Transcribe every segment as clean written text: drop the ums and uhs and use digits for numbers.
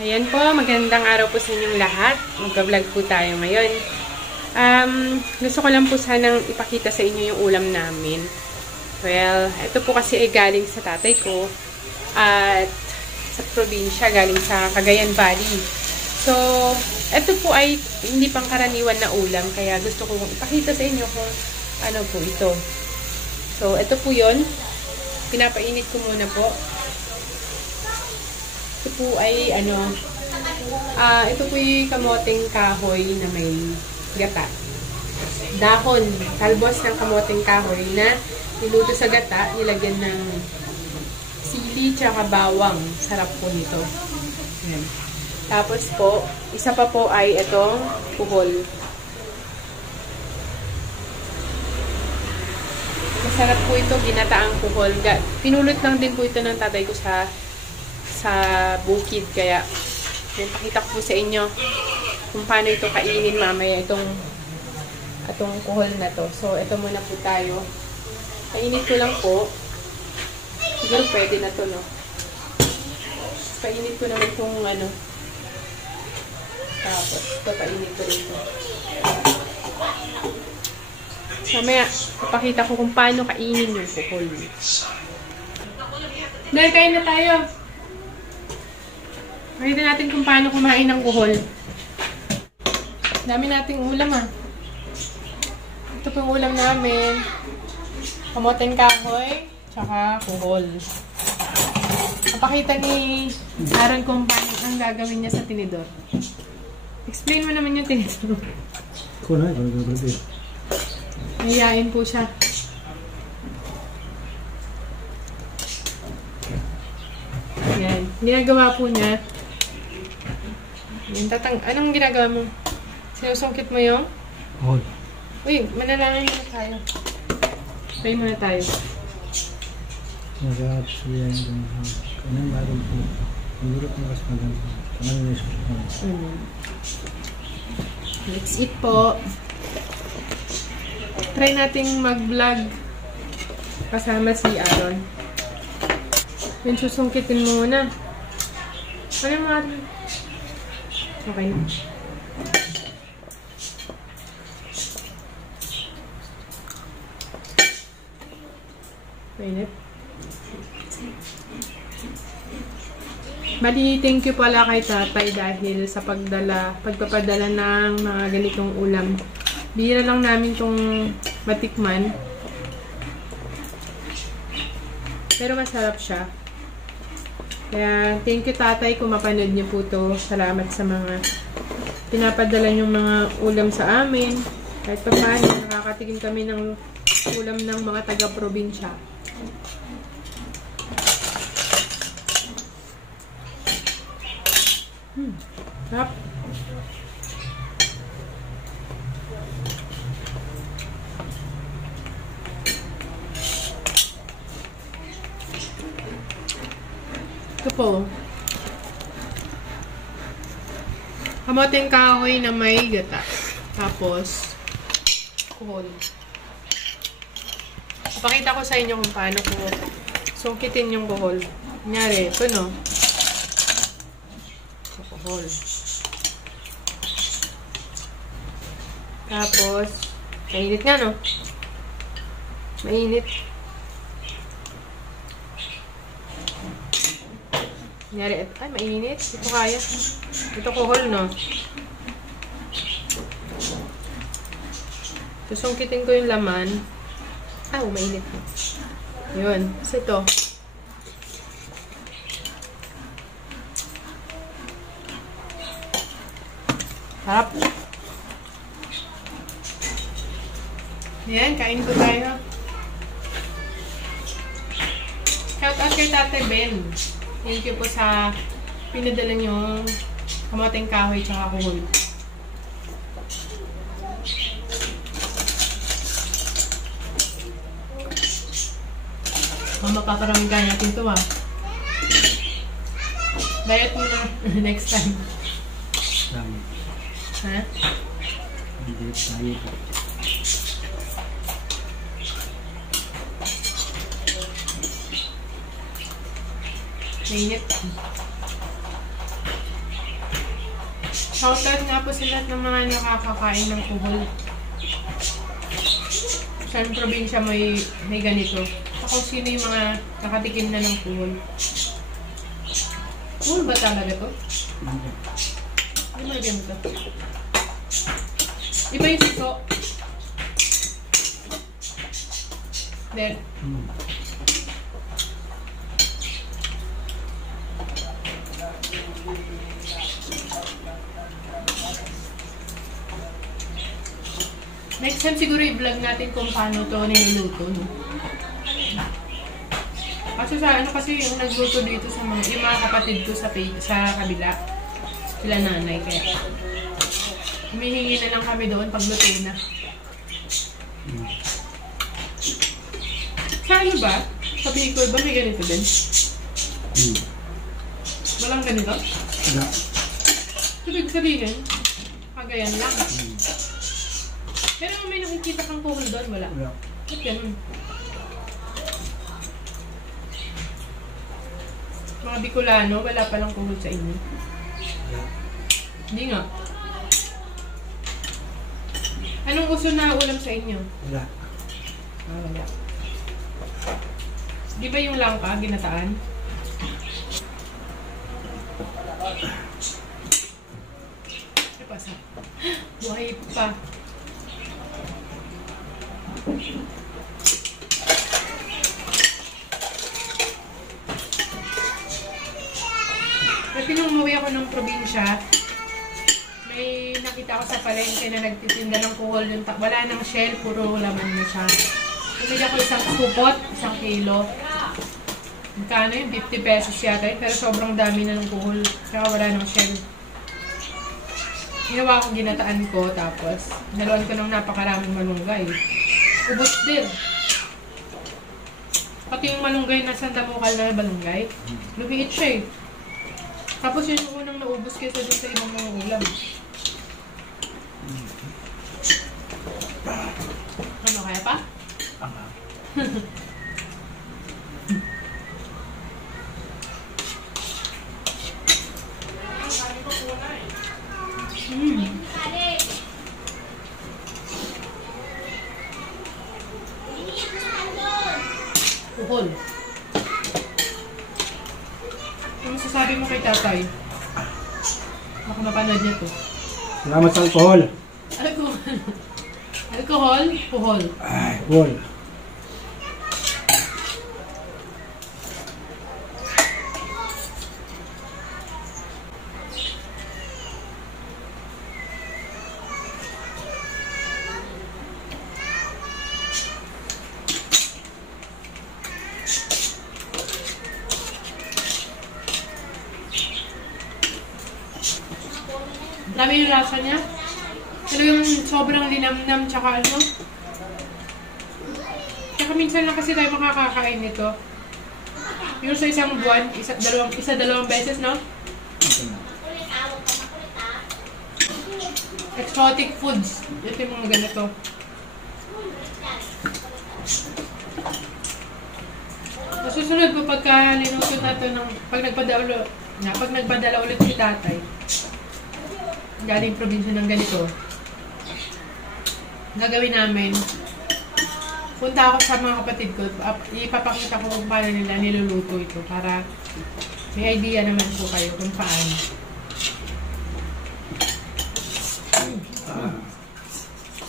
Ayan po, magandang araw po sa inyong lahat. Magka-vlog po tayo ngayon. Gusto ko lang po sanang ipakita sa inyo yung ulam namin. Well, ito po kasi ay galing sa tatay ko at sa probinsya, galing sa Cagayan Valley. So, ito po ay hindi pangkaraniwan na ulam, kaya gusto ko ipakita sa inyo kung ano po ito. So, ito po yun. Pinapainit ko muna po. Ito po ay ito po yung kamoteng kahoy na may gata. Dahon, talbos ng kamoteng kahoy na niluto sa gata, nilagyan ng sili tsaka bawang. Sarap po nito. Ayan. Tapos po, isa pa po ay itong kuhol. Masarap po ito, ginataang kuhol. Pinulot lang din po ito ng tatay ko sa bukid, kaya pakita ko po sa inyo kung paano ito kainin mamaya itong kuhol na to. So, ito muna po tayo. Kainit ko lang po. Siguro pwede na to, no? Kainit ko naman kung tapos, ito kainit ko rin to. Mamaya, ipakita ko kung paano kainin yung kuhol. Dahil kain na tayo. Makita natin kung paano kumain ng kuhol. Dami nating ulam, Ito pong ulam namin. Kamoteng kahoy, tsaka kuhol. Napakita ni Aaron kung paano ang gagawin niya sa tinidor. Explain mo naman yung tinidor. Mahihain po siya. Yan. Ginagawa po niya. Anong ginagawa mo? Sinusungkit mo yung? Kuhol. Uy, manalangin muna tayo. Pray muna tayo. Nagahap siya yung kanang bago po. Nagurot na kas maganda. Kanang nesos po. Let's eat po. Try nating mag-vlog kasama si Aaron. Yung susungkitin mo muna. Ano yung mga... Okay na. Mainit. Bali, thank you pala kay tatay dahil sa pagpapadala ng mga ganitong ulam. Bihira lang namin tong matikman. Pero masarap siya. Kaya, thank you tatay kung mapanood niyo po to. Salamat sa mga pinapadala niyong mga ulam sa amin. Kahit pa paano, nakakatigin kami ng ulam ng mga taga-probinsya. Sarap. Ito po. Kamoteng kahoy na may gata. Tapos, kuhol. Ipakita ko sa inyo kung paano ko sungkitin yung kuhol. Kunyari, ito no. So, kuhol. Tapos, mainit nga no. Mainit. Kunyari, ay mainit. Ito kaya. Ito kuhol no. Susungkitin ko yung laman. Mainit na. Yun. So, ito. Sarap. Yan, kain ko tayo. Shout out kay Tate Ben. Thank you po sa pinadala niyong kamoteng kahoy tsaka kuhol. Mapaparaming kaya natin ito Diet muna next time. Ha? Diet tayo. Mainit. Shoutout nga po sa lahat ng mga nakakakain ng kuhol. Saan probinsya may ganito. Ako sino yung mga nakatikim na ng kuhol. Kuhol ba talaga to? Ano mo lagyan mo to? Iba yung siso. Then, next time siguro i-vlog natin kung paano to niluluto, no? Kasi yung nagluto dito sa yung mga kapatid ko sa kabila, sila nanay, kaya humihingi na lang kami doon pag luto na. Sa ano ba? Sa Bicol ba may ganito din? Walang ganito? Wala. Ibig sabihin, kagayan lang. Pero may nakikita kang kuhol doon, wala? Wala. Ba't ganun? Mga Bicolano, wala palang kuhol sa inyo? Wala. Hindi nga. Anong uso na ulam sa inyo? Wala. Wala. Di ba yung langka, ginataan? Ay, pasa. Buhay pa. Kasi nung umuwi ako ng probinsya, may nakita ko sa palengke na nagtitinda ng kuhol yung wala ng shell, puro laman na siya. Bumili ako isang supot, 1 kilo. Magkano yun? 50 pesos yata yun, pero sobrang dami na ng kuhol. Kaya wala ng shell. Ginawa ko, ginataan ko, tapos naluan ko ng napakaraming malunggay. Ubos din. Pati yung malunggay na sandamukal na malunggay, lumiit siya eh. Tapos yun yung unang naubos kaysa dun sa ibang mga ulam. Ano, kaya pa? Kuhol. Ano masasabi mo kay tatay? Baka mapanood niya to. Salamat sa alcohol. Alcohol? Alcohol? Puhol. Ay, alcohol. Dami yung lasa niya. Talagang sobrang linamnam tsaka ano. Tsaka minsan lang kasi tayo makakakain nito. Yung sa isang buwan, dalawang beses, no? Exotic foods. Ito yung mga ganito. Susunod po pagka linuto na ito ng pag nagpadala ulit si tatay. Galing probinsya ng ganito. Gagawin namin, punta ako sa mga kapatid ko, ipapakita ko kung paano nila niluluto ito para may idea naman po kayo kung paano.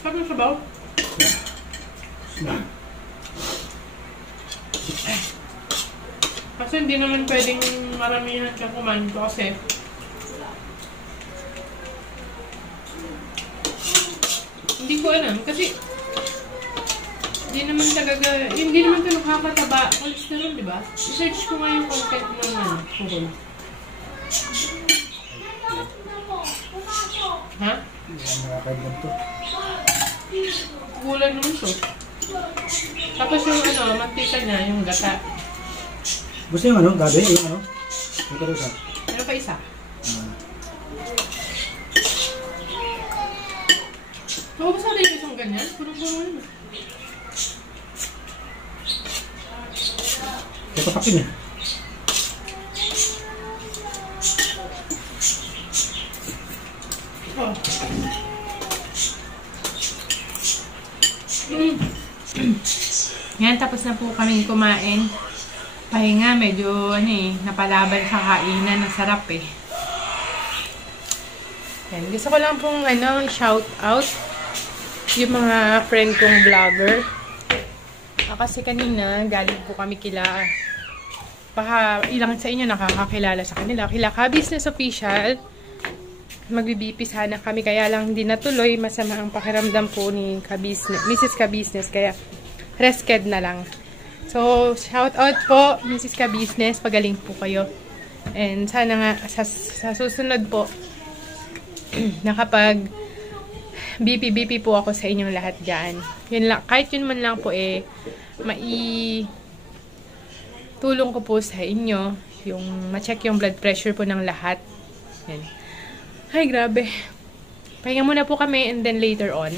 Sabi mo sabaw? Kasi hindi naman pwedeng maramihan kang kumain ko kasi hindi ko alam kasi hindi naman ito nakakataba cholesterol, di ba? I-search ko nga yung content ng kuhol. Ha? Nakakailan to. Gulan naman to. Tapos yung mantika niya, yung gata. Gusto yung gabi? Yung Ito rin ka. Meron pa isa. So, basta rin yung isang ganyan? Purong-purong yun. Papakin eh. Yan, tapos na po kami kumain. Pahinga, medyo napalaban sa kainan. Ang sarap eh. Yan, gusto ko lang pong shout out yung mga friend kong vlogger. Kasi kanina, galing po kami kila, baka ilang sa inyo nakakakilala sa kanila. Kila Ka-Business Official. Magbibipi sana kami, kaya lang hindi natuloy. Masama ang pakiramdam po ni Ka-Business, Mrs. Ka-Business, kaya resked na lang. So, shout out po, Mrs. Ka-Business, pagaling po kayo. And sana nga, sa susunod po, nakapag BP po ako sa inyong lahat dyan. Yun lang, kahit yun man lang po tulong ko po sa inyo, yung ma-check yung blood pressure po ng lahat. Yan. Ay, grabe. Pahinga muna po kami and then later on,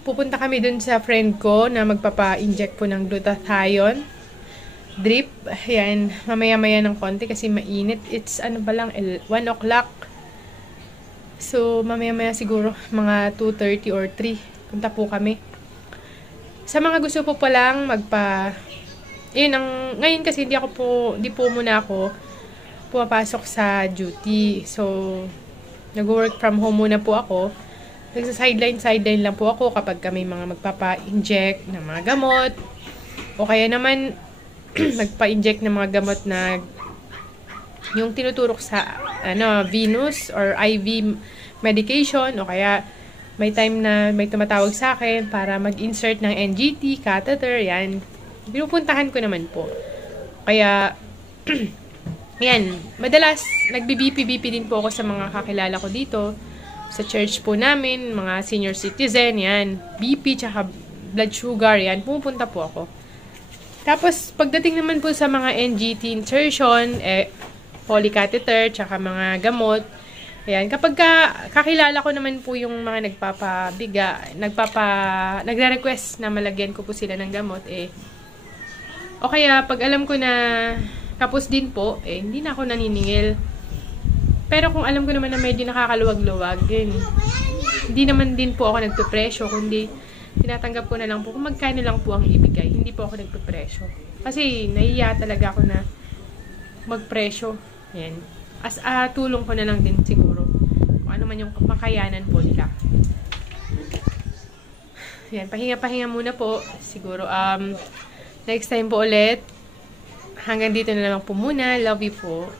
pupunta kami dun sa friend ko na magpapa-inject po ng glutathione drip. Ayan, mamaya-maya ng konti kasi mainit. It's 1 o'clock. So, mamaya-maya siguro mga 2:30 or 3. Punta po kami. Sa mga gusto po palang ngayon kasi hindi po muna ako pumapasok sa duty. So, nag-work from home muna po ako. Nagsa-sideline lang po ako kapag kami mga magpapa-inject ng mga gamot. O kaya naman, magpa-inject ng mga gamot na yung tinuturok sa venous or IV medication, o kaya may time na may tumatawag sa akin para mag-insert ng NGT, catheter, yan. Pinupuntahan ko naman po. Kaya, yan, madalas nagbi-BP din po ako sa mga kakilala ko dito, sa church po namin, mga senior citizen, yan, BP, tsaka blood sugar, yan, pumupunta po ako. Tapos, pagdating naman po sa mga NGT insertion, polycatheter, tsaka mga gamot. Ayan, kapag kakilala ko naman po yung mga nagre-request na malagyan ko po sila ng gamot, o kaya pag alam ko na kapos din po, hindi na ako naniningil. Pero kung alam ko naman na medyo nakakaluwag-luwag, hindi naman din po ako nagpe-presyo, kundi tinatanggap ko na lang po kung magkano lang po ang ibigay. Hindi po ako nagpe-presyo. Kasi nahiya talaga ako na magpresyo. Yan. Tulong ko na lang din siguro. Kung ano man yung makayanan po nila. Yan. Pahinga-pahinga muna po. Siguro, next time po ulit. Hanggang dito na lang po muna. Love you po.